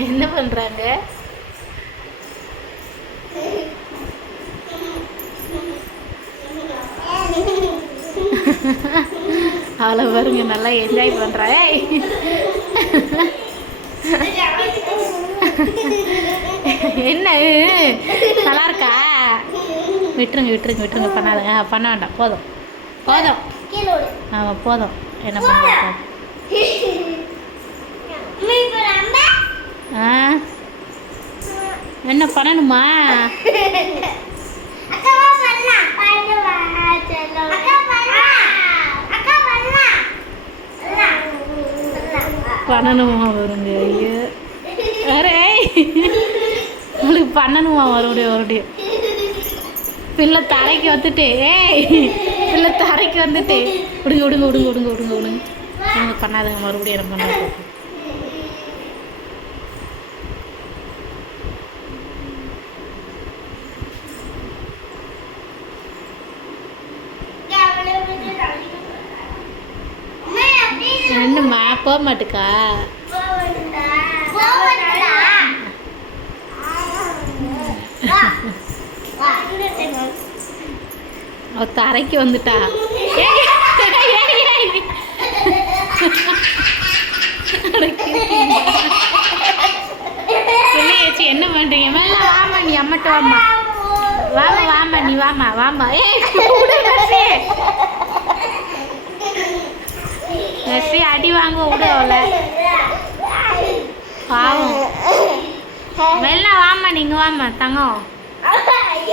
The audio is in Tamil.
என்ன பண்ணுறாங்க? அவளை பாருங்க நல்லா என்ஜாய் பண்ணுறா. என்ன நல்லா இருக்கா? விட்டுருங்க விட்டுருங்க விட்டுருங்க, பண்ணாத, பண்ண வேண்டாம், போதும் போதும். ஆமாம் போதும். என்ன பண்ணுறோம்? ஆ என்ன பண்ணணுமா? பண்ணணுமா வருங்க? ஐயோ அரே உங்களுக்கு பண்ணணுமா மறுபடியும்? பிள்ளை தரைக்கு வந்துட்டு, பிள்ளை தரைக்கு வந்துட்டு, விடுங்க விடுங்க விடுங்க விடுங்க விடுங்க விடுங்க. நீங்கள் பண்ணாதுங்க, மறுபடியும் என்ன பண்ணாது? என்னம்மா போக மாட்டுக்கா? அவ தரைக்கு வந்துட்டா. சொல்லியாச்சு, என்ன பண்றீங்க? மேல வாமா, நீ அம்மட்ட வாமா, வாமா வாமா, நீ வாமா வாமா. அடி வாங்க விடு அவளை, பாவம். வெளில வாமா, நீங்க வாமா தங்கம்.